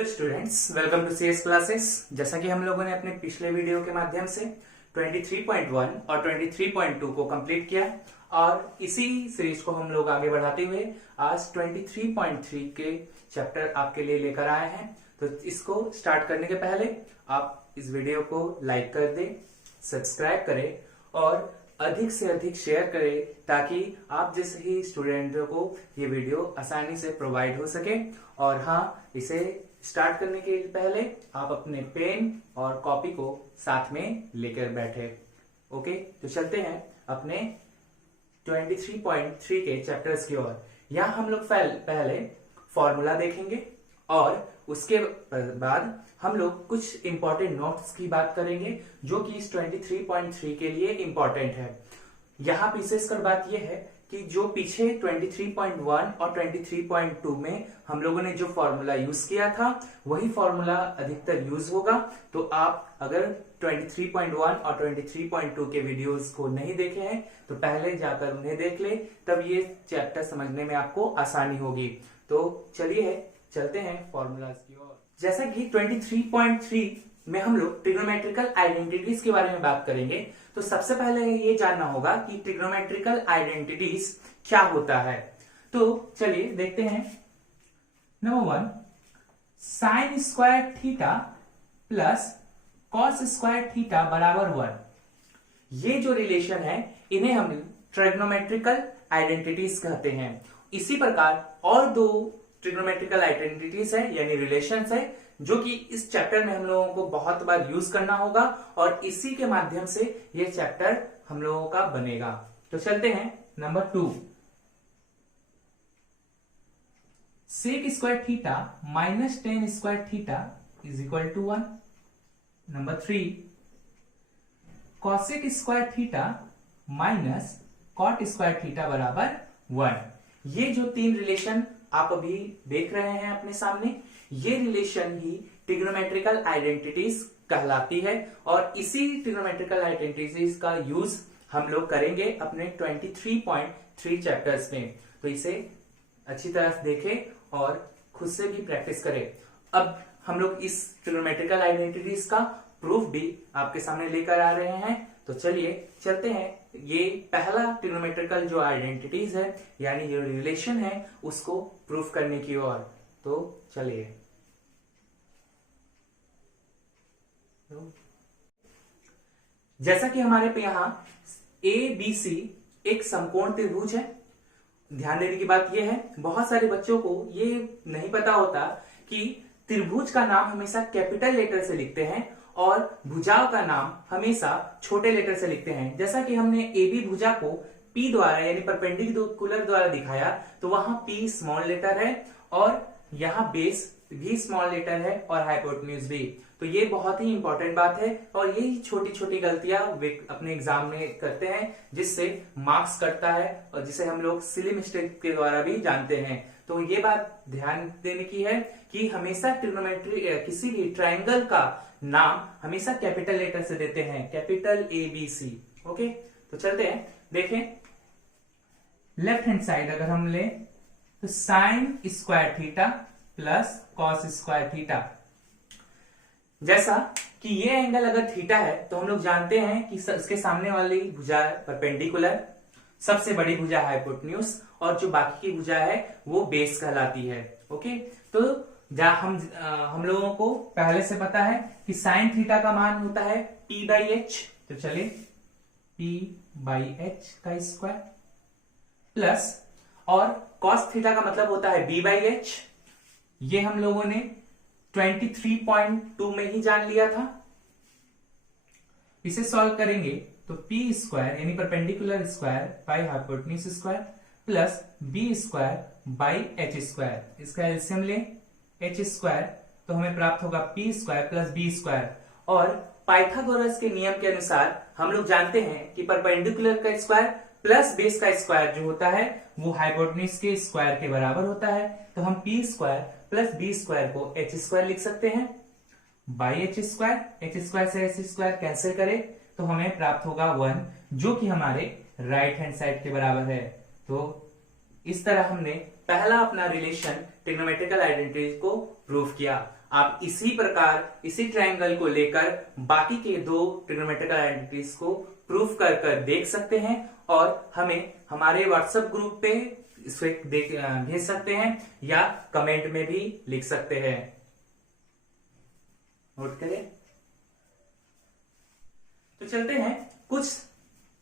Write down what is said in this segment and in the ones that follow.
Hello students, welcome to CS classes. जैसा कि हम लोगों ने अपने पिछले वीडियो के माध्यम से 23.1 और 23.2 को कंप्लीट किया और इसी सीरीज को हम लोग आगे बढ़ाते हुए आज 23.3 के चैप्टर आपके लिए लेकर आए हैं। तो इसको स्टार्ट करने के पहले आप इस वीडियो को लाइक कर दें, सब्सक्राइब करें और अधिक से अधिक शेयर करें ताकि आप जैसे ही स्टूडेंटों को ये वीडियो आसानी से प्रोवाइड हो सके। और हाँ, इसे स्टार्ट करने के पहले आप अपने पेन और कॉपी को साथ में लेकर बैठे। ओके, तो चलते हैं अपने 23.3 के चैप्टर्स की ओर। यहाँ हम लोग पहले फॉर्मूला देखेंगे और उसके बाद हम लोग कुछ इंपॉर्टेंट नोट्स की बात करेंगे जो कि इस 23.3 के लिए इंपॉर्टेंट है। यहाँ विशेषकर बात यह है कि जो पीछे 23.1 और 23.2 में हम लोगों ने जो फॉर्मूला यूज किया था वही फॉर्मूला अधिकतर यूज होगा। तो आप अगर 23.1 और 23.2 के वीडियोस को नहीं देखे हैं तो पहले जाकर उन्हें देख ले, तब ये चैप्टर समझने में आपको आसानी होगी। तो चलिए चलते हैं फॉर्मूलाज की ओर। जैसा कि 23.3 में हम लोग ट्रिग्नोमेट्रिकल आइडेंटिटीज के बारे में बात करेंगे, तो सबसे पहले ये जानना होगा कि ट्रिग्नोमेट्रिकल आइडेंटिटीज क्या होता है। तो चलिए देखते हैं। Number 1, sign square theta plus cos square theta बराबर 1। ये जो रिलेशन है इन्हें हम ट्रिग्नोमेट्रिकल आइडेंटिटीज कहते हैं। इसी प्रकार और दो ट्रिग्नोमेट्रिकल आइडेंटिटीज है यानी रिलेशंस है जो कि इस चैप्टर में हम लोगों को बहुत बार यूज करना होगा और इसी के माध्यम से ये चैप्टर हम लोगों का बनेगा। तो चलते हैं number 2, sec square theta minus tan square theta is equal to 1। Number 3, cosec square theta minus cot square theta बराबर 1। ये जो तीन रिलेशन आप अभी देख रहे हैं अपने सामने, ये रिलेशन ही ट्रिग्नोमेट्रिकल आइडेंटिटीज कहलाती है और इसी ट्रिग्नोमेट्रिकल आइडेंटिटीज का यूज हम लोग करेंगे अपने 23.3 चैप्टर्स में। तो इसे अच्छी तरह से देखें और खुद से भी प्रैक्टिस करें। अब हम लोग इस ट्रिग्नोमेट्रिकल आइडेंटिटीज का प्रूफ भी आपके सामने लेकर आ रहे हैं। तो चलिए चलते हैं, ये पहला ट्रिग्नोमेट्रिकल जो आइडेंटिटीज है यानी जो रिलेशन है उसको प्रूफ करने की ओर। तो चलिए, जैसा कि हमारे पे यहां ABC एक समकोण त्रिभुज है। ध्यान देने की बात यह है, बहुत सारे बच्चों को ये नहीं पता होता कि त्रिभुज का नाम हमेशा कैपिटल लेटर से लिखते हैं और भुजाओं का नाम हमेशा छोटे लेटर से लिखते हैं। जैसा कि हमने AB भुजा को P द्वारा यानी परपेंडिकुलर द्वारा दिखाया, तो वहां P स्मॉल लेटर है और यहाँ बेस भी स्मॉल लेटर है और हाइपोटेन्यूज भी। तो ये बहुत ही इंपॉर्टेंट बात है और यही छोटी छोटी गलतियां वे अपने एग्जाम में करते हैं जिससे मार्क्स कटता है और जिसे हम लोग सिली मिस्टेक के द्वारा भी जानते हैं। तो ये बात ध्यान देने की है कि हमेशा ट्रिग्नोमेट्री किसी भी ट्रायंगल का नाम हमेशा कैपिटल लेटर से देते हैं, कैपिटल ABC। ओके, तो चलते हैं, देखें लेफ्ट हैंड साइड अगर हम ले तो sign square theta plus cos square theta. जैसा कि ये एंगल अगर थीटा है तो हम लोग जानते हैं कि इसके सामने वाली भुजा परपेंडिकुलर, सबसे बड़ी भुजा हाइपोटेन्यूज और जो बाकी की भुजा है वो बेस कहलाती है। ओके, तो हम लोगों को पहले से पता है कि साइन थीटा का मान होता है P/H। तो चलिए P/H का स्क्वायर प्लस और कॉस थीटा का मतलब होता है B/H। ये हम लोगों ने 23.2 में ही जान लिया था। इसे सॉल्व करेंगे तो P स्क्वायर यानी perpendicular square by hypotenuse square plus B square by H square. इसका एलसीएम ले H स्क्वायर तो हमें प्राप्त होगा P square plus B square. और पाइथागोरस के नियम के अनुसार हम लोग जानते हैं कि परपेंडिकुलर का स्क्वायर प्लस बेस का स्क्वायर जो होता है वो हाइपोटेन्यूज के स्क्वायर के बराबर होता है। तो हम P square plus B square को H स्क्वायर लिख सकते हैं by H square. H square से H स्क्वायर कैंसिल करें तो हमें प्राप्त होगा 1 जो कि हमारे राइट हैंड साइड के बराबर है। तो इस तरह हमने पहला अपना रिलेशन ट्रिग्नोमेट्रिकल आइडेंटिटी को प्रूव किया। आप इसी प्रकार इसी ट्रायंगल को लेकर बाकी के दो ट्रिग्नोमेट्रिकल आइडेंटिटीज को प्रूव कर कर देख सकते हैं और हमें हमारे व्हाट्सएप ग्रुप पे इसे भेज सकते हैं या कमेंट में भी लिख सकते हैं। नोट करें। तो चलते हैं कुछ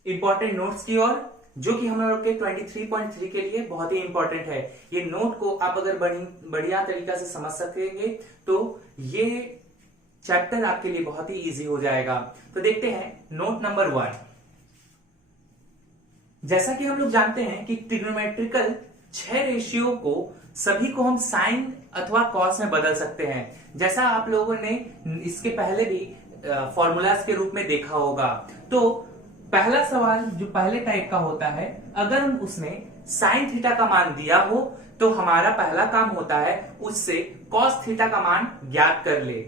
इंपॉर्टेंट नोट्स की ओर, जो कि हम लोग के 23.3 के लिए बहुत ही इंपॉर्टेंट है। ये नोट को आप अगर बढ़िया तरीका से समझ सकेंगे तो ये चैप्टर आपके लिए बहुत ही इजी हो जाएगा। तो देखते हैं नोट नंबर 1। जैसा कि हम लोग जानते हैं कि ट्रिग्नोमेट्रिकल 6 रेशियो को सभी को हम साइन अथवा कॉस में बदल सकते हैं। जैसा आप लोगों ने इसके पहले भी फॉर्मूलाज के रूप में देखा होगा। तो पहला सवाल जो पहले टाइप का होता है, अगर हम उसमें साइन थीटा का मान दिया हो तो हमारा पहला काम होता है उससे कॉस थीटा का मान ज्ञात कर ले।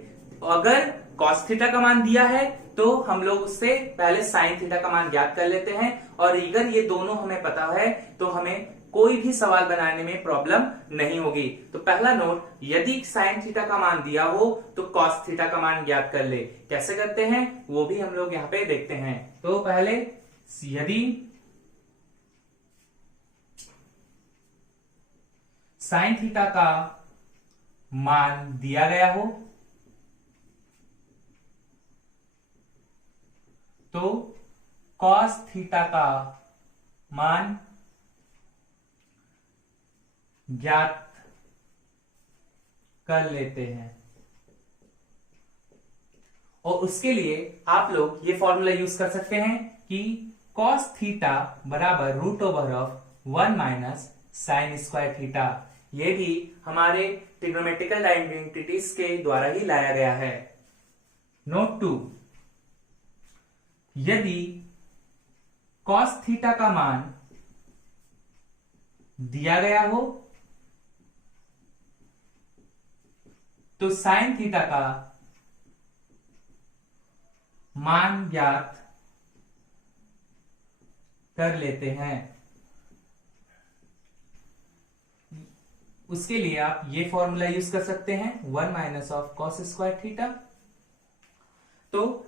अगर कॉस थीटा का मान दिया है तो हम लोग उससे पहले साइन थीटा का मान ज्ञात कर लेते हैं, और अगर ये दोनों हमें पता है तो हमें कोई भी सवाल बनाने में प्रॉब्लम नहीं होगी। तो पहला नोट, यदि साइन थीटा का मान दिया हो तो कॉस थीटा का मान ज्ञात कर ले। कैसे करते हैं वो भी हम लोग यहाँ पे देखते हैं। तो पहले यदि साइन थीटा का मान दिया गया हो तो कॉस थीटा का मान ज्ञात कर लेते हैं। और उसके लिए आप लोग ये फॉर्मूला यूज कर सकते हैं कि cos थीटा बराबर √1 माइनस साइन स्क्वायर थीटा। ये भी हमारे ट्रिग्नोमेट्रिकल आइडेंटिटीज के द्वारा ही लाया गया है। नोट 2, यदि cos थीटा का मान दिया गया हो तो साइन थीटा का मान ज्ञात कर लेते हैं। उसके लिए आप ये फॉर्मूला यूज कर सकते हैं 1 minus of cos square theta. तो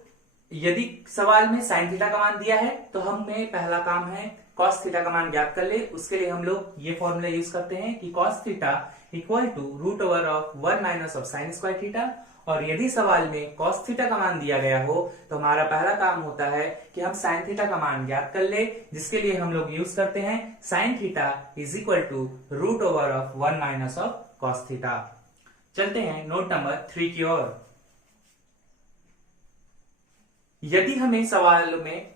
यदि सवाल में साइन थीटा का मान दिया है तो हमें पहला काम है कॉस थीटा का मान ज्ञात कर ले। उसके लिए हम लोग ये फॉर्मूला यूज करते हैं कि cos theta equal to √1 minus of sine square theta. और यदि सवाल में कॉस थीटा का मान दिया गया हो तो हमारा पहला काम होता है कि हम साइन थीटा का मान ज्ञात कर ले, जिसके लिए हम लोग यूज करते हैं sine theta is equal to √1 minus of cos theta. चलते हैं नोट नंबर 3 की ओर। यदि हमें सवाल में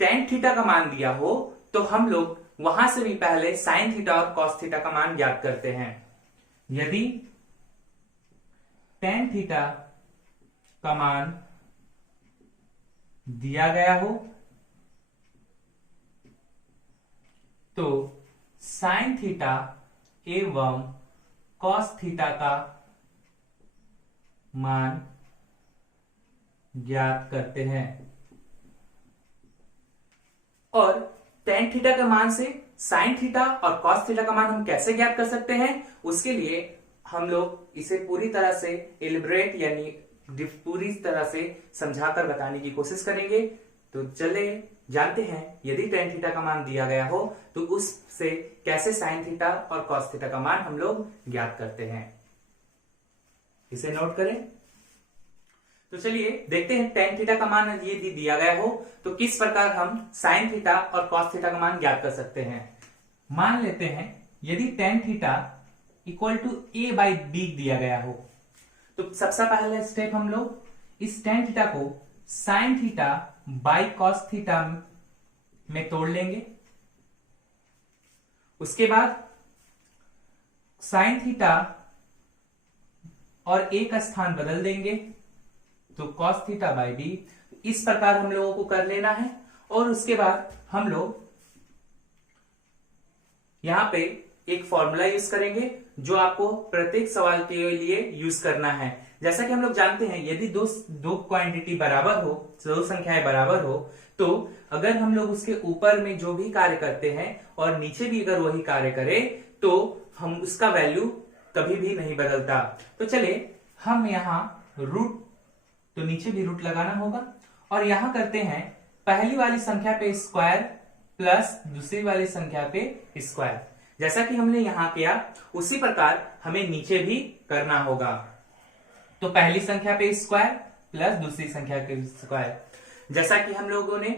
टेन थीटा का मान दिया हो तो हम लोग वहां से भी पहले साइन थीटा और कॉस थीटा का मान ज्ञात करते हैं। यदि टेन थीटा का मान दिया गया हो तो साइन थीटा एवं कॉस थीटा का मान ज्ञात करते हैं। और टेन थीटा के मान से साइन थीटा और कॉस थीटा का मान हम कैसे ज्ञात कर सकते हैं, उसके लिए हम लोग इसे पूरी तरह से एलिब्रेट यानी पूरी तरह से समझाकर बताने की कोशिश करेंगे। तो चले जानते हैं यदि टेन थीटा का मान दिया गया हो तो उससे कैसे साइन थीटा और कॉस थीटा का मान हम लोग ज्ञात करते हैं। इसे नोट करें। तो चलिए देखते हैं टेन थीटा का मान यदि दिया गया हो तो किस प्रकार हम साइन थीटा और कॉस थीटा का मान ज्ञात कर सकते हैं। मान लेते हैं यदि tan theta equal to a/b दिया गया हो तो सबसे पहला स्टेप हम लोग इस टेन थीटा को sine theta by cos theta में तोड़ लेंगे। उसके बाद साइन थीटा और a का स्थान बदल देंगे तो कॉस थीटा बाई b। इस प्रकार हम लोगों को कर लेना है। और उसके बाद हम लोग यहां पे एक फॉर्मूला यूज करेंगे जो आपको प्रत्येक सवाल के लिए यूज करना है। जैसा कि हम लोग जानते हैं, यदि दो क्वांटिटी बराबर हो, दो संख्याएं बराबर हो, तो अगर हम लोग उसके ऊपर में जो भी कार्य करते हैं और नीचे भी अगर वही कार्य करे, तो हम उसका वैल्यू कभी भी नहीं बदलता। तो चले हम यहां रूट, तो नीचे भी रूट लगाना होगा, और यहां करते हैं पहली वाली संख्या पे स्क्वायर प्लस दूसरी वाली संख्या पे स्क्वायर। जैसा कि हमने यहां किया उसी प्रकार हमें नीचे भी करना होगा। तो पहली संख्या पे स्क्वायर प्लस दूसरी संख्या पे स्क्वायर। जैसा कि हम लोगों ने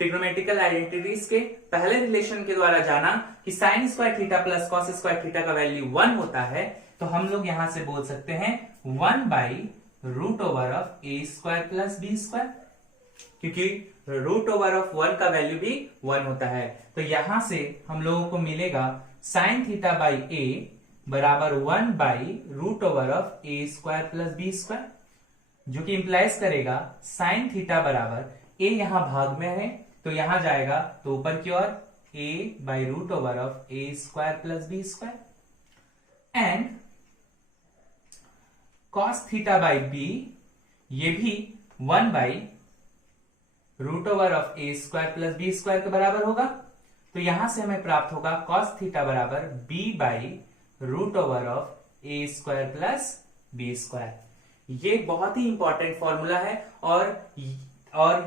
ट्रिग्नोमेट्रिकल आइडेंटिटीज के पहले रिलेशन के द्वारा जाना कि sine square theta plus cos square theta का वैल्यू 1 होता है, तो हम लोग यहां से बोल सकते हैं 1 by root over of a square plus b square, क्योंकि रूट ओवर ऑफ 1 का वैल्यू भी 1 होता है। तो यहां से हम लोगों को मिलेगा साइन थीटा बाई ए बराबर 1 by root over of a square plus b square, जो कि इंप्लाइज करेगा साइन थीटा बराबर ए, यहां भाग में है तो यहां जाएगा तो ऊपर की ओर a by root over of a square plus b square, and cos theta by b, ये भी 1 by root over of a square plus b square के बराबर होगा। तो यहां से हमें प्राप्त होगा कॉस थीटा बराबर b by root over of a square plus b square. ये बहुत ही इंपॉर्टेंट फॉर्मूला है और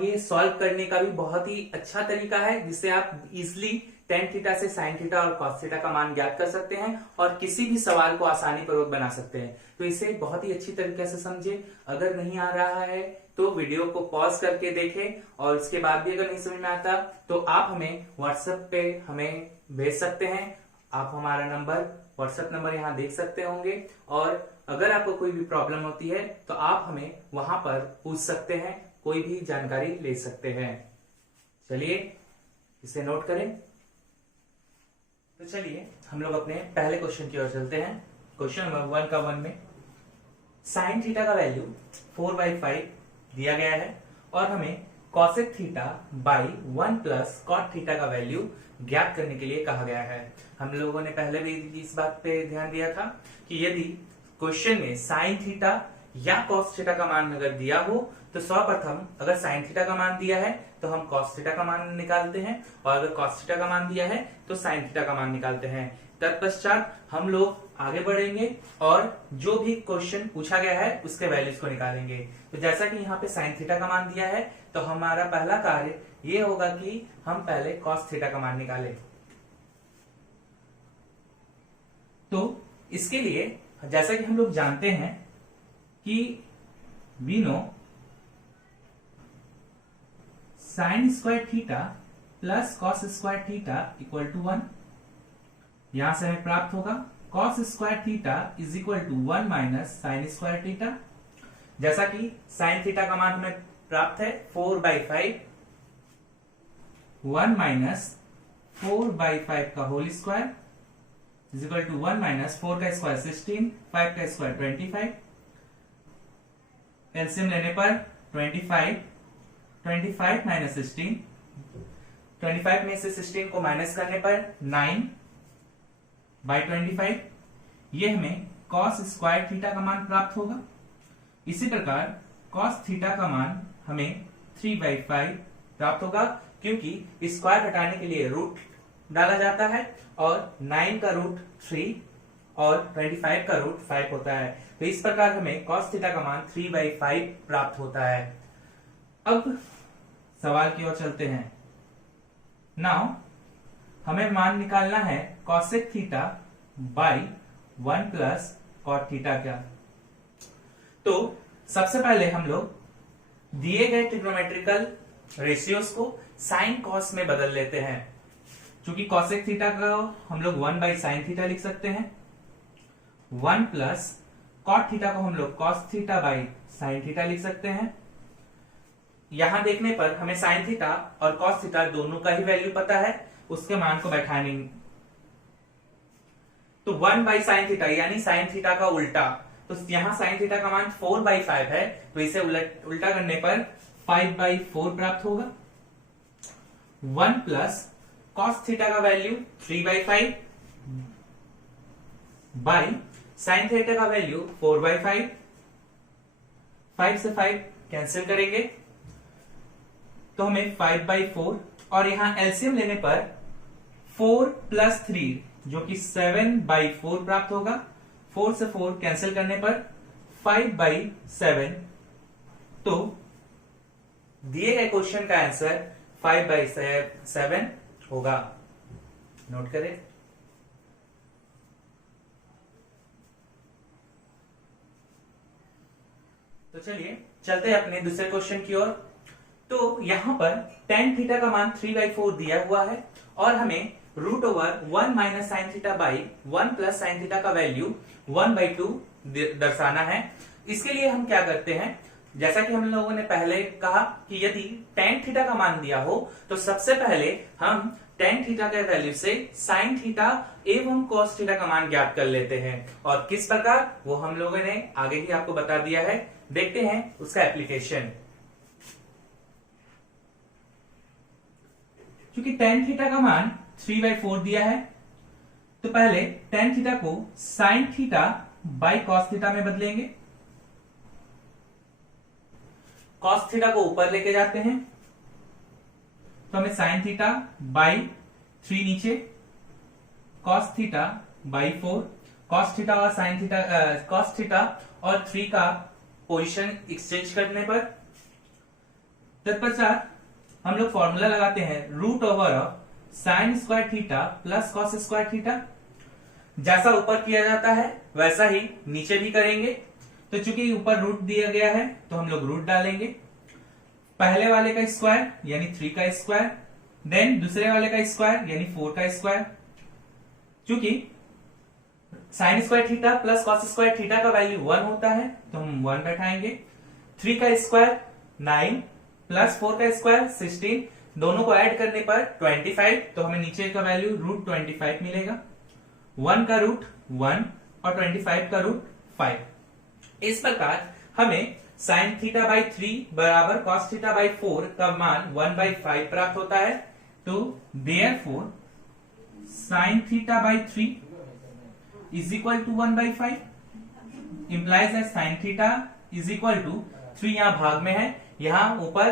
ये सॉल्व करने का भी बहुत ही अच्छा तरीका है, जिससे आप इजिली टेन थीटा से साइन थीटा और कॉस थीटा का मान ज्ञात कर सकते हैं और किसी भी सवाल को आसानी पूर्वक बना सकते हैं। तो इसे बहुत ही अच्छी तरीके से समझे। अगर नहीं आ रहा है तो वीडियो को पॉज करके देखें, और उसके बाद भी अगर नहीं समझ में आता तो आप हमें व्हाट्सएप पे हमें भेज सकते हैं। आप हमारा नंबर, व्हाट्सएप नंबर यहाँ देख सकते होंगे, और अगर आपको कोई भी प्रॉब्लम होती है तो आप हमें वहां पर पूछ सकते हैं, कोई भी जानकारी ले सकते हैं। चलिए इसे नोट करें। तो चलिए हम लोग अपने पहले क्वेश्चन की ओर चलते हैं। क्वेश्चन नंबर 1 का 1 में साइन थीटा का वैल्यू 4/5 दिया गया है और हमें cosec theta by 1 plus cot theta का वैल्यू ज्ञात करने के लिए कहा गया है। हम लोगों ने पहले भी इस बात पे ध्यान दिया था कि यदि क्वेश्चन में साइन थीटा या कॉस थीटा का मान अगर दिया हो तो सर्वप्रथम अगर साइन थीटा का मान दिया है तो हम कॉस थीटा का मान निकालते हैं, और अगर कॉस थीटा का मान दिया है तो साइन थीटा का मान निकालते हैं। तत्पश्चात हम लोग आगे बढ़ेंगे और जो भी क्वेश्चन पूछा गया है उसके वैल्यूज को निकालेंगे। तो जैसा कि यहाँ पे साइन थीटा का मान दिया है तो हमारा पहला कार्य ये होगा कि हम पहले कॉस थीटा का मान निकालें। तो इसके लिए जैसा कि हम लोग जानते हैं कि we know sine square theta plus cos square theta equal to 1। यहां से हमें प्राप्त होगा cos square theta is equal to 1 minus sine square theta. जैसा कि साइन थीटा का मान हमें प्राप्त है 4/5, 1 माइनस 4/5 का whole square is equal to 1 minus 4 का स्क्वायर 16, 5 का स्क्वायर 25। एलसीएम लेने पर 25 माइनस 16, 25 में से 16 को माइनस करने पर 9/25। ये हमें कॉस स्क्वायर थीटा का मान प्राप्त होगा। इसी प्रकार कॉस थीटा का मान हमें 3/5 प्राप्त होगा, क्योंकि स्क्वायर घटाने के लिए रूट डाला जाता है और 9 का रूट 3 और 25 का रूट 5 होता है। तो इस प्रकार हमें cos थीटा का मान 3/5 प्राप्त होता है। अब सवाल की ओर चलते हैं। नाउ हमें मान निकालना है cosec theta by 1 plus cot theta का। तो सबसे पहले हम लोग दिए गए ट्रिग्नोमेट्रिकल रेशियोज को साइन कॉस में बदल लेते हैं। क्योंकि cosec थीटा का हम लोग 1 बाई साइन थीटा लिख सकते हैं, 1 प्लस कॉट थीटा को हम लोग cos theta by sine theta लिख सकते हैं। यहां देखने पर हमें साइन थीटा और कॉस थीटा दोनों का ही वैल्यू पता है, उसके मान को बैठाने। तो 1 बाई साइन थीटा यानी साइन थीटा का उल्टा, तो यहां साइन थीटा का मान 4/5 है, तो इसे उल्टा करने पर 5/4 प्राप्त होगा। 1 प्लस कॉस थीटा का वैल्यू 3/5 बाई साइन थीटा का वैल्यू 4/5, 5 से 5 कैंसिल करेंगे तो हमें 5/4, और यहां एलसीएम लेने पर 4 + 3 जो कि 7/4 प्राप्त होगा। 4 से 4 कैंसिल करने पर 5/7, तो दिए गए क्वेश्चन का आंसर 5/7 होगा। नोट करें। तो चलिए चलते हैं अपने दूसरे क्वेश्चन की ओर। तो यहां पर tan थीटा का मान 3/4 दिया हुआ है और हमें √1 - sin theta by 1 + sin theta का वैल्यू 1/2 दर्शाना है। इसके लिए हम क्या करते हैं, जैसा कि हम लोगों ने पहले कहा कि यदि tan थीटा का मान दिया हो तो सबसे पहले हम tan थीटा के वैल्यू से sin थीटा एवं cos थीटा का मान ज्ञात कर लेते हैं। और किस प्रकार, वो हम लोगों ने आगे ही आपको बता दिया है। देखते हैं उसका एप्लीकेशन। क्योंकि tan थीटा का मान 3/4 दिया है तो पहले tan थीटा को sin theta by cos theta में बदलेंगे। cos थीटा को ऊपर लेके जाते हैं तो हमें sin थीटा बाई 3 नीचे, cos theta by 4, cos theta और sin थीटा, cos थीटा और 3 का पोजीशन एक्सचेंज करने पर तत्पश्चात हम लोग फॉर्मूला लगाते हैं √sin² theta plus cos² theta. जैसा ऊपर किया जाता है वैसा ही नीचे भी करेंगे। तो चूंकि ऊपर रूट दिया गया है तो हम लोग रूट डालेंगे। पहले वाले का स्क्वायर यानी 3 का स्क्वायर, देन दूसरे वाले का स्क्वायर यानी 4 का स्क्वायर। चूंकि sin² theta plus cos² theta का वैल्यू 1 होता है तो हम 1 बैठाएंगे। 3 का स्क्वायर 9 प्लस 4 का स्क्वायर 16, दोनों को ऐड करने पर 25, तो हमें नीचे का वैल्यू √25 मिलेगा। 1 का रूट 1 और 25 का रूट 5। इस प्रकार हमें sin थीटा बाई 3 बराबर cos थीटा बाई 4 का मान 1/5 प्राप्त होता है। तो therefore sin theta by 3 is equal to 1/5, implies that sin theta is equal to 3, यहां भाग में है, यहां ऊपर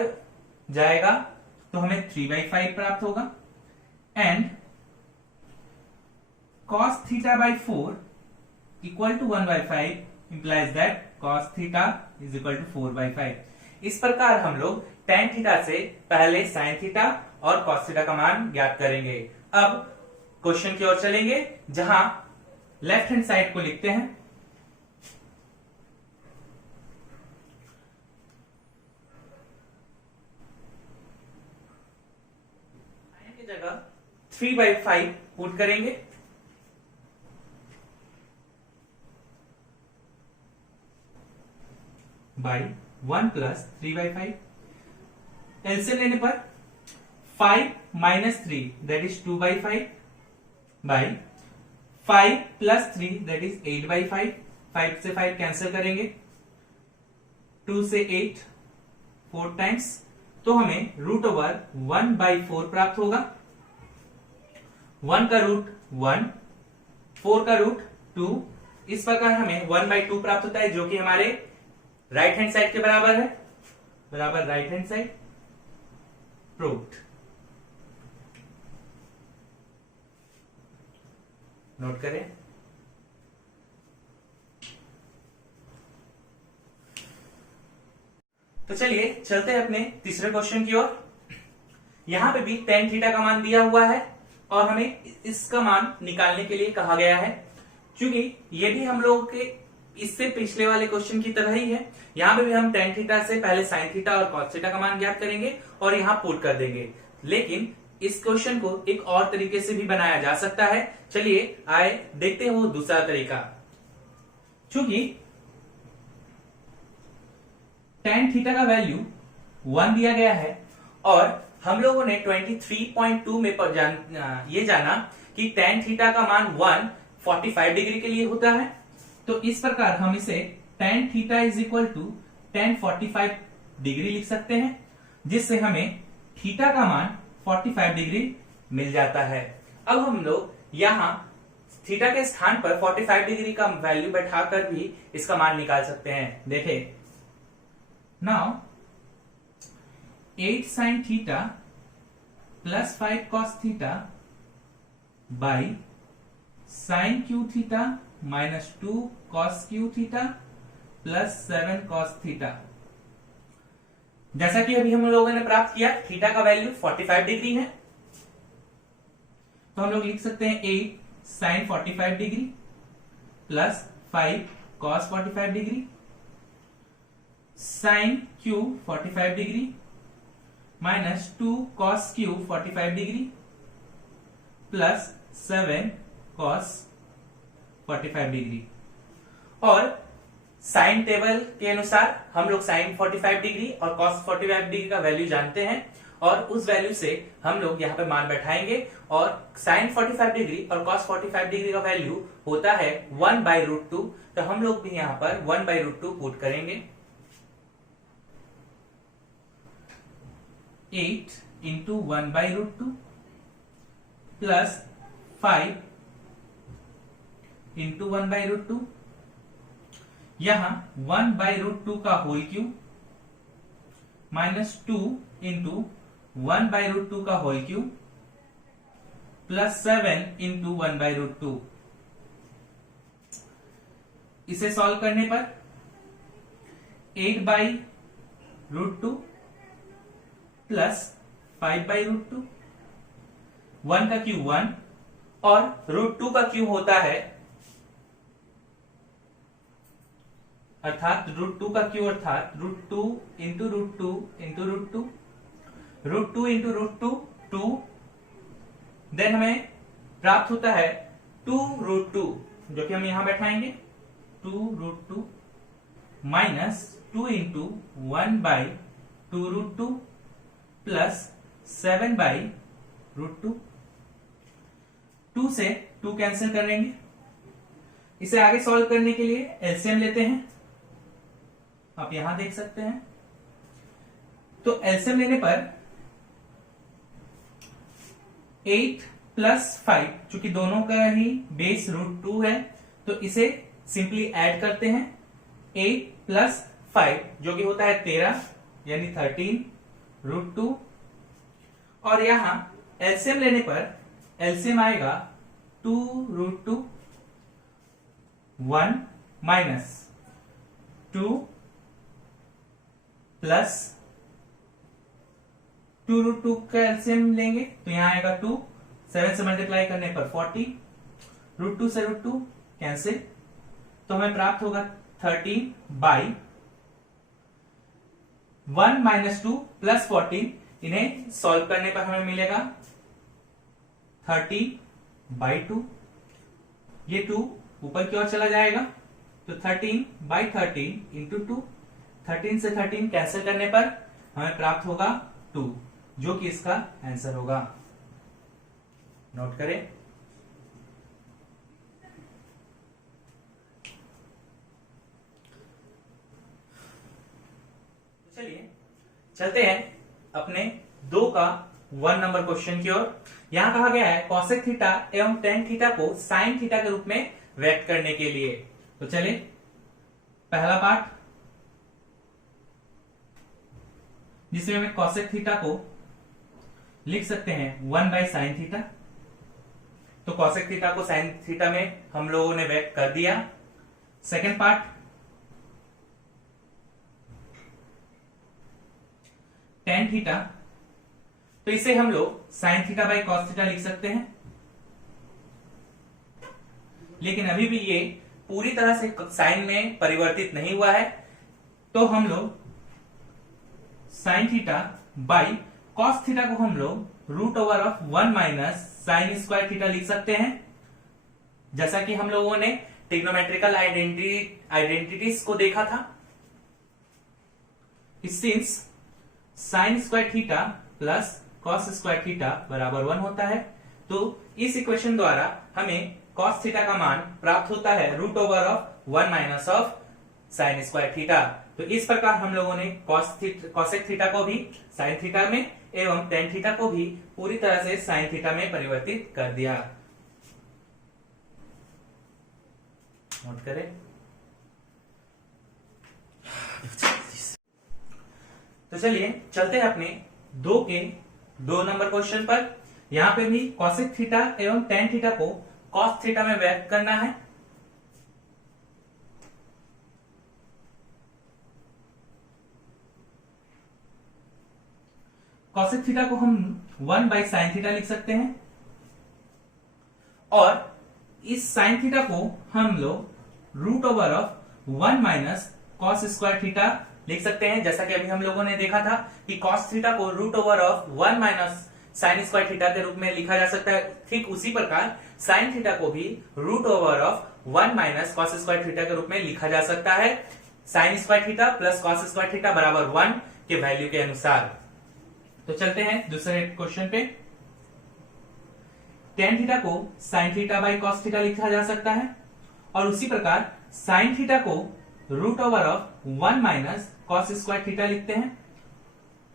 जाएगा तो हमें 3/5 प्राप्त होगा। And cos theta by 4 equal to 1/5 implies that cos theta is equal to 4/5। इस प्रकार हम लोग tan थीटा से पहले sin थीटा और cos थीटा का मान ज्ञात करेंगे। अब क्वेश्चन की ओर चलेंगे जहां लेफ्ट हैंड साइड को लिखते हैं। sin की जगह 3/5 पुट करेंगे। बाई 1 + 3/5, एलसीएम लेने पर 5 - 3 that is 2/5 by 5 + 3 that is 8/5। 5 से 5 कैंसिल करेंगे, 2 से 8 4 टाइम्स, तो हमें √1/4 प्राप्त होगा। 1 का रूट 1, 4 का रूट 2। इस प्रकार हमें 1/2 प्राप्त होता है जो कि हमारे राइट हैंड साइड के बराबर है, बराबर right hand side proved. Note करें। तो चलिए चलते हैं अपने तीसरे क्वेश्चन की ओर। यहां पे भी tan थीटा का मान दिया हुआ है और हमें इसका मान निकालने के लिए कहा गया है। क्योंकि ये भी हम लोगों के इससे पिछले वाले क्वेश्चन की तरह ही है। यहां पे भी हम tan थीटा से पहले sin थीटा और cos थीटा का मान ज्ञात करेंगे और यहां पुट कर देंगे। लेकिन इस क्वेश्चन को एक और तरीके से भी बनाया जा सकता है। चलिए आए देखते हैं वो दूसरा तरीका। चूंकि tan थीटा का वैल्यू 1 दिया गया है और हम लोगों ने 23.2 में ये जाना कि tan थीटा का मान 145 डिग्री के लिए होता है। तो इस प्रकार हम इसे tan theta is equal to tan 45 degree लिख सकते हैं, जिससे हमें थीटा का मान 45 डिग्री मिल जाता है। अब हम लोग यहां थीटा के स्थान पर 45 डिग्री का वैल्यू बैठाकर भी इसका मान निकाल सकते हैं। देखे now 8 sin theta plus 5 cos theta by sin Q theta minus 2 cos Q theta plus 7 cos theta. जैसा कि अभी हम लोगों ने प्राप्त किया, थीटा का वैल्यू 45 डिग्री है, तो हम लोग लिख सकते हैं 8 sin 45 degree plus 5 cos 45 degree sin Q 45 degree minus 2 cos Q 45 degree plus 7 cos 45 degree. और साइन टेबल के अनुसार हम लोग साइन 45 डिग्री और कॉस 45 डिग्री का वैल्यू जानते हैं, और उस वैल्यू से हम लोग यहाँ पे मान बैठाएंगे, और साइन 45 डिग्री और कॉस 45 डिग्री का वैल्यू होता है 1/√2, तो हम लोग भी यहाँ पर 1/√2 पुट करेंगे। 8 इंटू 1/√2 प्लस 5 इंटू 1/√2, यहां 1/√2 का होल क्यूब माइनस 2 इंटू 1/√2 का होल क्यूब प्लस 7 इंटू 1/√2। इसे सॉल्व करने पर 8/√2 प्लस 5/√2, 1 का क्यूब 1 और √2 का क्यूब होता है, अर्थात √2 का क्यूब अर्थात √2 इंटू √2 इंटू √2, √2 इंटू √2 2, देन हमें प्राप्त होता है 2√2, जो कि हम यहां बैठाएंगे 2√2 माइनस 2 इंटू 1/2√2 प्लस 7/√2। 2 से 2 कैंसिल कर लेंगे। इसे आगे सॉल्व करने के लिए एलसीएम लेते हैं, आप यहां देख सकते हैं। तो एलसीएम लेने पर 8 प्लस 5, चूंकि दोनों का ही बेस √2 है, तो इसे सिंपली ऐड करते हैं। 8 प्लस 5 जो कि होता है 13 यानी 13√2, और यहां एलसीएम लेने पर एलसीएम आएगा 2√2, 1 माइनस 2 प्लस 2√2 का एलसीएम लेंगे तो यहां आएगा 2, 7 से मल्टीप्लाई करने पर 40, √2 से √2 कैंसिल, तो हमें प्राप्त होगा 13/1 माइनस 2 प्लस 14। इन्हें सॉल्व करने पर हमें मिलेगा 30/2, ये 2 ऊपर की ओर चला जाएगा, तो 13/13 इंटू 2, 13 से 13 कैंसिल करने पर हमें प्राप्त होगा 2, जो कि इसका आंसर होगा। नोट करें। चलिए चलते हैं अपने 2 का 1 नंबर क्वेश्चन की ओर। यहां कहा गया है कॉसेक थीटा एवं टेन थीटा को साइन थीटा के रूप में व्यक्त करने के लिए। तो चलिए पहला पार्ट, जिसमें हमें कॉसेक थीटा को लिख सकते हैं 1/sin थीटा। तो कॉसेक थीटा को साइन थीटा में हम लोगों ने व्यक्त कर दिया। सेकेंड पार्ट, टेन थीटा, तो इसे हम लोग sine theta by cos theta लिख सकते हैं, लेकिन अभी भी ये पूरी तरह से साइन में परिवर्तित नहीं हुआ है, तो हम लोग sine theta by cos theta को हम लोग √1 माइनस साइन स्क्वायर थीटा लिख सकते हैं। जैसा कि हम लोगों ने ट्रिग्नोमेट्रिकल आइडेंटिटीज को देखा था। Since sign square theta plus cos square theta बराबर 1 होता है, तो इस इक्वेशन द्वारा हमें कॉस थीटा का मान प्राप्त होता है √1 minus of sine square theta. तो इस प्रकार हम लोगों ने कॉसेक थीटा को भी साइन थीटा में एवं टेन थीटा को भी पूरी तरह से साइन थीटा में परिवर्तित कर दिया। नोट करें। तो चलिए चलते हैं अपने 2 नंबर क्वेश्चन पर। यहां पे भी कॉसेक थीटा एवं टेन थीटा को कॉस थीटा में व्यक्त करना है। कॉसेक थीटा को हम 1/sin थीटा लिख सकते हैं और इस साइन थीटा को हम लोग √1 माइनस कॉस स्क्वायर थीटा लिख सकते हैं। जैसा कि अभी हम लोगों ने देखा था कि कॉस थीटा को √1 माइनस साइन स्क्वायर थीटा के रूप में लिखा जा सकता है। ठीक उसी प्रकार साइन थीटा को भी √1 माइनस कॉस स्क्वायर थीटा के रूप में लिखा जा सकता है, sign square theta plus cos square theta बराबर 1 के वैल्यू के अनुसार। तो चलते हैं दूसरे क्वेश्चन पे। टेन थीटा को sine theta by cos theta लिखा जा सकता है और उसी प्रकार साइन थीटा को √1 माइनस कॉस स्क्वायर थीटा लिखते हैं।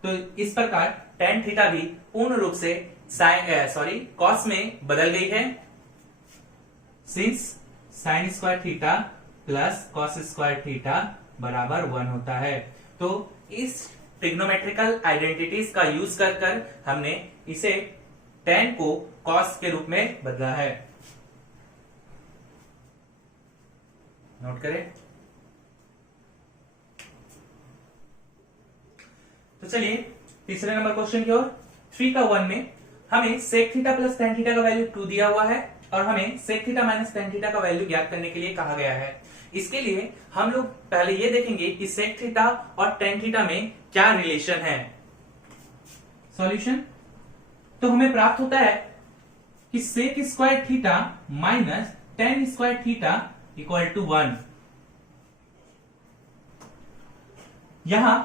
तो इस प्रकार टेन थीटा भी पूर्ण रूप से कॉस में बदल गई है, since sign square theta plus cos square theta बराबर 1 होता है। तो इस ट्रिग्नोमेट्रिकल आइडेंटिटीज का यूज कर हमने इसे टेन को कॉस के रूप में बदला है। नोट करें। तो चलिए तीसरे नंबर क्वेश्चन की ओर। 3 का 1 में हमें sec theta plus tan theta का वैल्यू 2 दिया हुआ है और हमें sec theta minus tan theta का वैल्यू ज्ञात करने के लिए कहा गया है। इसके लिए हम लोग पहले ये देखेंगे कि सेक थीटा और टेन थीटा में क्या रिलेशन है। सॉल्यूशन तो हमें प्राप्त होता है कि sec square theta minus tan square theta equal to 1। यहां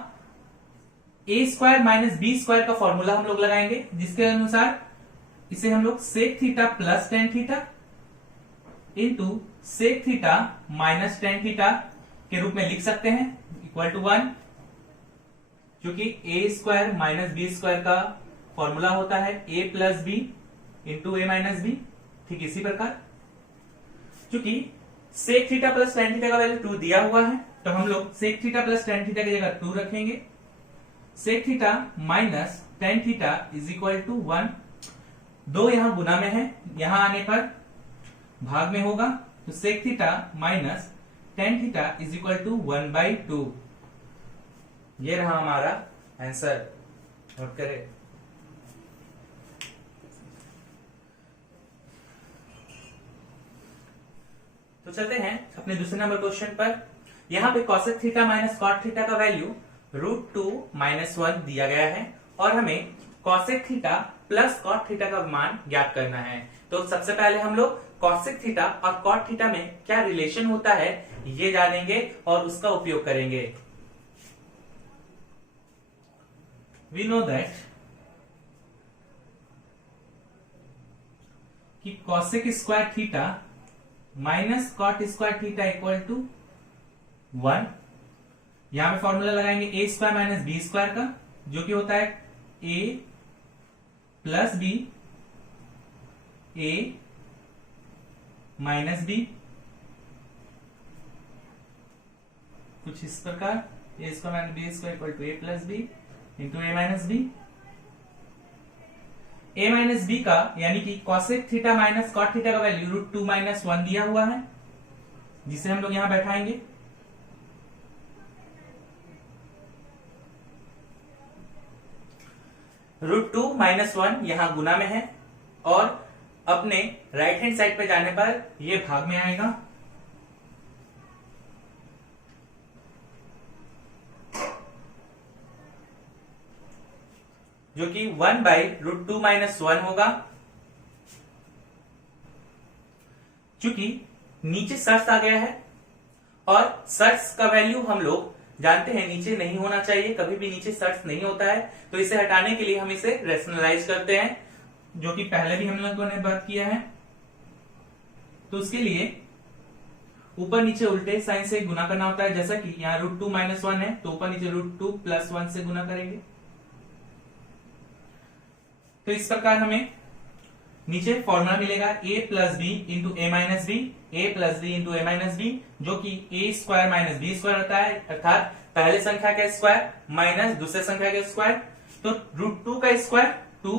a square minus b square का फॉर्मूला हम लोग लगाएंगे, जिसके अनुसार इसे हम लोग sec theta plus tan theta into sec theta minus tan theta के रूप में लिख सकते हैं इक्वल टू 1, क्योंकि a square minus b square का फॉर्मूला होता है a plus b into a minus b. ठीक इसी प्रकार क्योंकि sec theta plus tan theta का वैल्यू 2 दिया हुआ है, तो हम लोग sec theta plus tan theta की जगह 2 रखेंगे। Sec theta minus tan theta is equal to 1। 2 यहां गुना में है, यहां आने पर भाग में होगा, तो sec theta minus tan theta is equal to 1/2। ये रहा हमारा आंसर। नोट करें। तो चलते हैं अपने दूसरे नंबर क्वेश्चन पर। यहां पे cosec theta minus cot theta का वैल्यू √2 माइनस 1 दिया गया है और हमें cosec theta plus cot theta का मान ज्ञात करना है। तो सबसे पहले हम लोग कॉसेक थीटा और कॉट थीटा में क्या रिलेशन होता है ये जानेंगे और उसका उपयोग करेंगे। वी नो दैट कि cosec square theta minus cot square theta equal to 1। यहां पे फॉर्मूला लगाएंगे a square minus b square का, जो कि होता है a plus b a minus b, कुछ इस प्रकार a square minus b square equal to a plus b into a minus b. A minus b का यानी कि cosec theta minus cot theta का वैल्यू √2 माइनस 1 दिया हुआ है, जिसे हम लोग यहां बैठाएंगे। √2 माइनस 1 यहां गुना में है और अपने राइट हैंड साइड पे जाने पर यह भाग में आएगा। जो कि 1/√2 माइनस 1 होगा। चूंकि नीचे सर्च आ गया है और सर्च का वैल्यू हम लोग जानते हैं नीचे नहीं होना चाहिए, कभी भी नीचे सर्च नहीं होता है, तो इसे हटाने के लिए हम इसे रेशनलाइज करते हैं, जो कि पहले भी हम लोगों ने बात किया है। तो उसके लिए ऊपर नीचे उल्टे साइन से गुना करना होता है, जैसा कि यहाँ √2 माइनस 1 है तो ऊपर नीचे √2 प्लस 1 से गुना करेंगे। तो इस प्रकार हमें नीचे फॉर्मूला मिलेगा a plus b into a minus b, a plus b into a minus b, जो कि a square minus b square होता है, अर्थात पहले संख्या का स्क्वायर माइनस दूसरे संख्या का स्क्वायर। तो √2 का स्क्वायर 2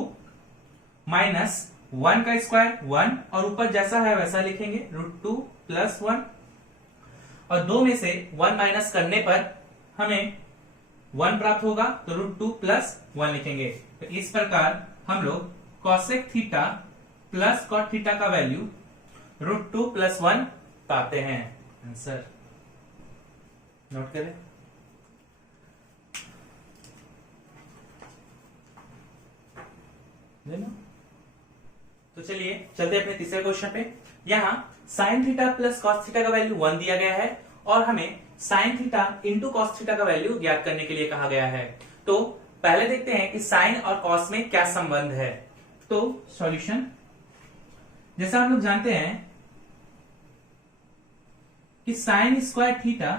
माइनस 1 का स्क्वायर 1, और ऊपर जैसा है वैसा लिखेंगे √2 प्लस 1, और 2 में से 1 माइनस करने पर हमें 1 प्राप्त होगा, तो √2 प्लस 1 लिखेंगे। तो इस प्रकार हम लोग cosec theta plus cot theta का वैल्यू √2 प्लस 1 पाते हैं। आंसर नोट करें। तो चलिए चलते अपने तीसरे क्वेश्चन पे। यहां sign theta plus cos theta का वैल्यू 1 दिया गया है और हमें sine theta into cos theta का वैल्यू ज्ञात करने के लिए कहा गया है। तो पहले देखते हैं कि साइन और कॉस में क्या संबंध है। तो सॉल्यूशन, जैसा हम लोग जानते हैं कि sine square theta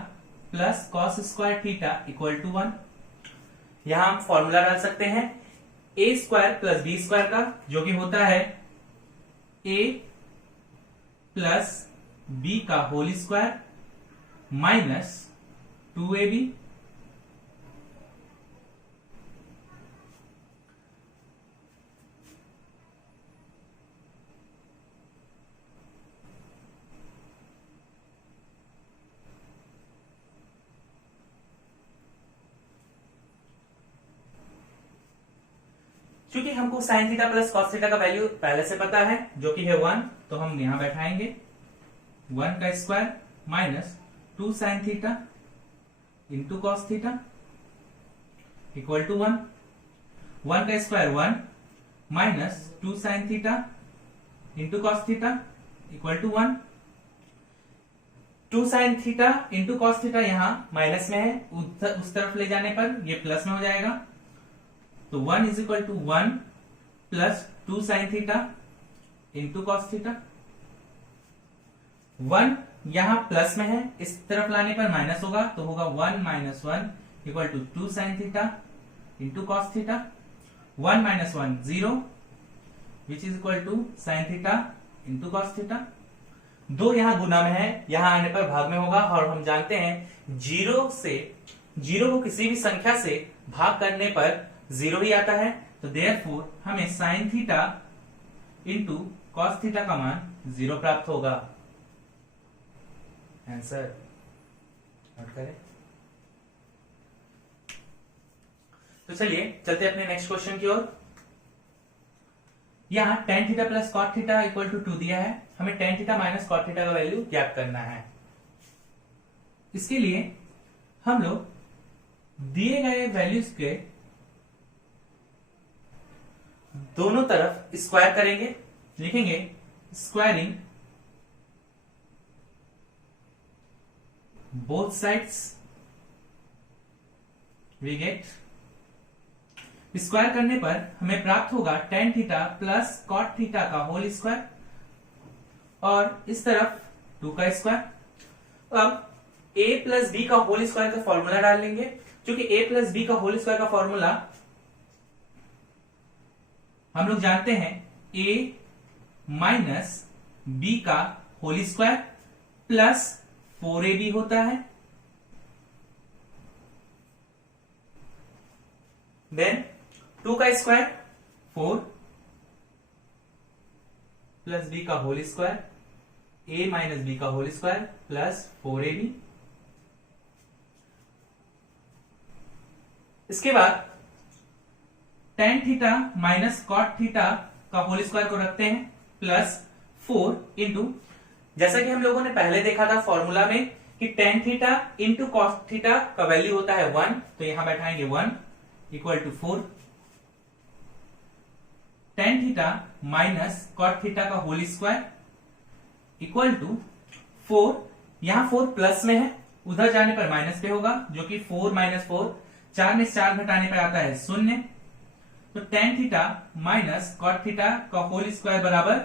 plus cos square theta equal to 1। यहां हम फॉर्मूला डाल सकते हैं a square plus b square का, जो कि होता है ए प्लस बी का होल स्क्वायर माइनस 2ab। क्योंकि हमको sine theta plus cos theta का वैल्यू पहले से पता है, जो कि है 1, तो हम यहां बैठाएंगे 1 का square minus 2 sine theta into cos theta equal to 1। 1 का square 1 minus 2 sine theta into cos theta equal to 1। 2 sine theta into cos theta यहां माइनस में है, उस तरफ ले जाने पर ये प्लस में हो जाएगा। तो 1 is equal to 1 plus 2 sine theta into cos theta. 1 यहां प्लस में है, इस तरफ लाने पर माइनस होगा, तो होगा 1 minus 1 equal to 2 sine theta into cos theta. 1 minus 1 0 which is equal to sine theta into cos theta. 2 यहां गुना में है, यहां आने पर भाग में होगा, और हम जानते हैं जीरो को किसी भी संख्या से भाग करने पर 0 ही आता है। तो देयरफॉर हमें sine theta into cos theta का मान 0 प्राप्त होगा। आंसर नोट करें। तो चलिए चलते अपने नेक्स्ट क्वेश्चन की ओर। यहां tan theta plus cot theta equal to 2 दिया है, हमें tan theta minus cot theta का वैल्यू ज्ञात करना है। इसके लिए हम लोग दिए गए वैल्यूज के दोनों तरफ स्क्वायर करेंगे, लिखेंगे squaring both sides, we get. Square करने पर हमें प्राप्त होगा tan theta plus cot theta का होल स्क्वायर, और इस तरफ 2 का स्क्वायर। अब a प्लस बी का होल स्क्वायर का फॉर्मूला डाल लेंगे, क्योंकि a प्लस बी का होल स्क्वायर का फॉर्मूला हम लोग जानते हैं a माइनस बी का होल स्क्वायर प्लस 4ab होता है। देन 2 का स्क्वायर 4 प्लस बी का whole square, a minus b का होल स्क्वायर प्लस 4ab। इसके बाद tan theta minus cot theta का होल स्क्वायर को रखते हैं प्लस 4 इंटू, जैसा कि हम लोगों ने पहले देखा था फॉर्मूला में कि tan theta into cos theta का वैल्यू होता है 1, तो यहां बैठाएंगे 1 equal to 4। tan theta minus cot theta का होल स्क्वायर इक्वल टू 4, यहां 4 प्लस में है, उधर जाने पर माइनस पे होगा, जो कि 4 माइनस 4, 4 में 4 घटाने पर आता है 0। तो tan theta minus cot theta का होल स्क्वायर बराबर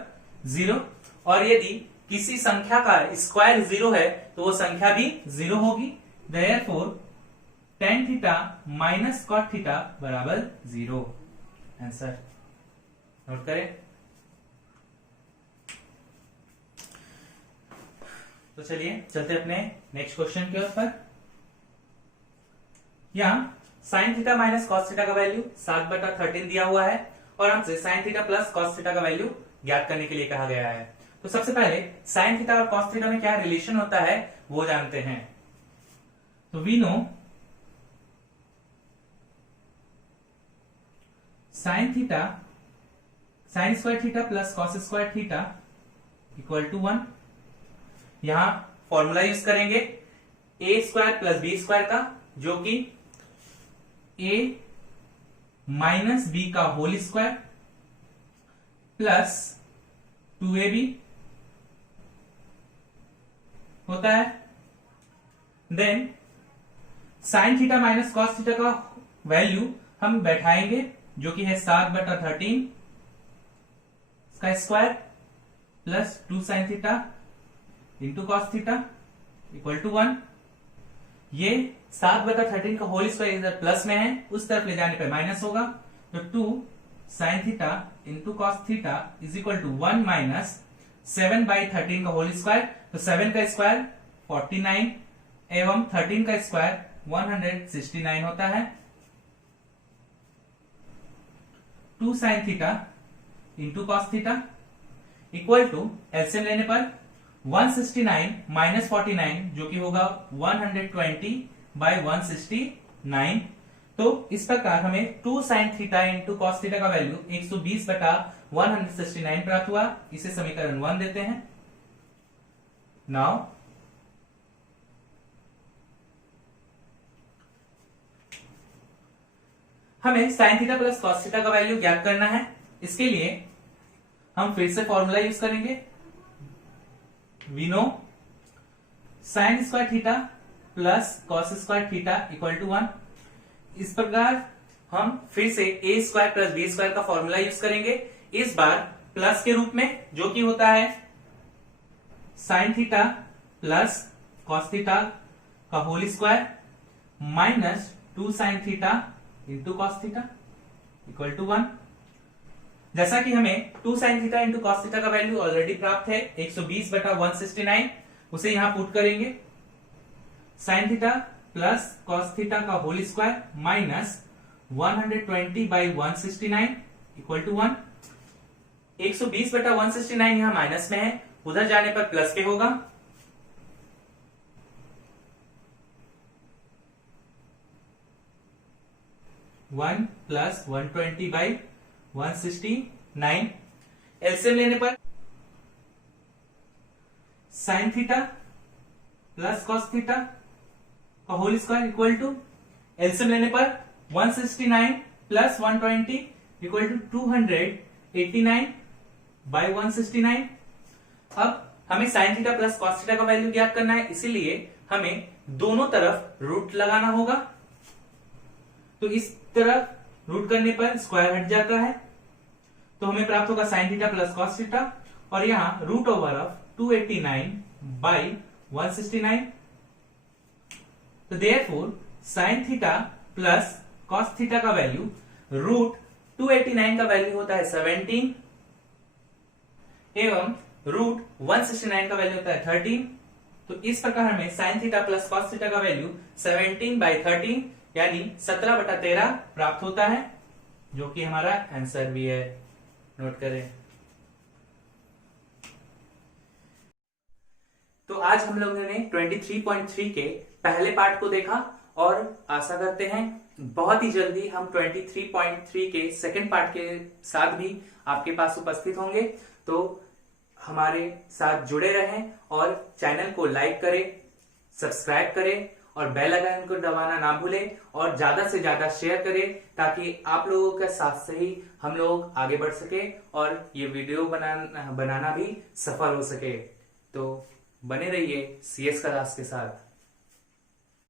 0, और यदि किसी संख्या का स्क्वायर 0 है तो वो संख्या भी 0 होगी। Therefore tan theta minus cot theta बराबर 0। आंसर नोट करें। तो चलिए चलते अपने नेक्स्ट क्वेश्चन के ऊपर। यहाँ sign theta minus cos theta का वैल्यू 7/13 दिया हुआ है और हमसे sign theta plus cos theta का वैल्यू ज्ञात करने के लिए कहा गया है। तो सबसे पहले साइन थीटा और कॉस थीटा में क्या रिलेशन होता है वो जानते हैं। तो we know sine theta sine square theta plus cos square theta equal to 1। यहां फॉर्मूला यूज करेंगे a square plus b square का, जो कि ए माइनस बी का होल स्क्वायर प्लस 2ab होता है। Then sine theta minus cos theta का value हम बैठाएंगे, जो कि है 7/13 का square plus 2 sine theta into cos theta equal to 1। ये 7/13 का होल स्क्वायर इधर प्लस में है, उस तरफ ले जाने पर माइनस होगा। तो 2 sine theta into cos theta is equal to 1 minus 7/13 का होल स्क्वायर। तो 7 का स्क्वायर 49 एवं 13 का स्क्वायर 169 होता है। 2 sine theta into cos theta equal to LCM लेने पर 169 माइनस 49, जो कि होगा 120/169। तो इस प्रकार हमें 2 sine theta into cos theta का वैल्यू 120/169 प्राप्त हुआ। इसे समीकरण 1 देते हैं। नाउ हमें sine theta plus cos theta का वैल्यू ज्ञात करना है। इसके लिए हम फिर से फॉर्मूला यूज करेंगे। We know sine square theta plus cos square theta equal to 1। इस प्रकार हम फिर से a square plus b square का फॉर्मूला यूज करेंगे, इस बार प्लस के रूप में, जो कि होता है sine theta plus cos theta का whole square minus 2 sine theta into cos theta equal to 1। जैसा कि हमें 2 sine theta into cos theta का वैल्यू ऑलरेडी प्राप्त है 120/169, उसे यहां पुट करेंगे। Sine theta plus cos theta का whole square minus 120/169 equal to 1। 120/169 यहां माइनस में है, उधर जाने पर प्लस के होगा। वन प्लस 120/169 एलसीएम लेने पर sine theta plus cos theta का whole square equal to LCM लेने पर 169 प्लस 120 इक्वल टू 289/169। अब हमें sine theta plus cos theta का वैल्यू ज्ञात करना है, इसीलिए हमें दोनों तरफ रूट लगाना होगा। तो इस तरफ रूट करने पर स्क्वायर हट जाता है, तो हमें प्राप्त होगा sign theta plus cos theta, और यहां रूट ओवर ऑफ 289/169। तो therefore sign theta plus cos theta का वैल्यू रूट 289 का वैल्यू होता है 17 एवं रूट 169 का वैल्यू होता है 13। तो इस प्रकार हमें sine theta plus cos theta का वैल्यू 17/13 यानी 17/13 प्राप्त होता है, जो कि हमारा आंसर भी है। नोट करें। तो आज हम लोगों ने 23.3 के पहले पार्ट को देखा और आशा करते हैं बहुत ही जल्दी हम 23.3 के सेकंड पार्ट के साथ भी आपके पास उपस्थित होंगे। तो हमारे साथ जुड़े रहें और चैनल को लाइक करें, सब्सक्राइब करें और बेल आइकन को दबाना ना भूलें और ज्यादा से ज्यादा शेयर करें, ताकि आप लोगों के साथ से ही हम लोग आगे बढ़ सके और ये वीडियो बनाना भी सफल हो सके। तो बने रहिए CS क्लास के साथ।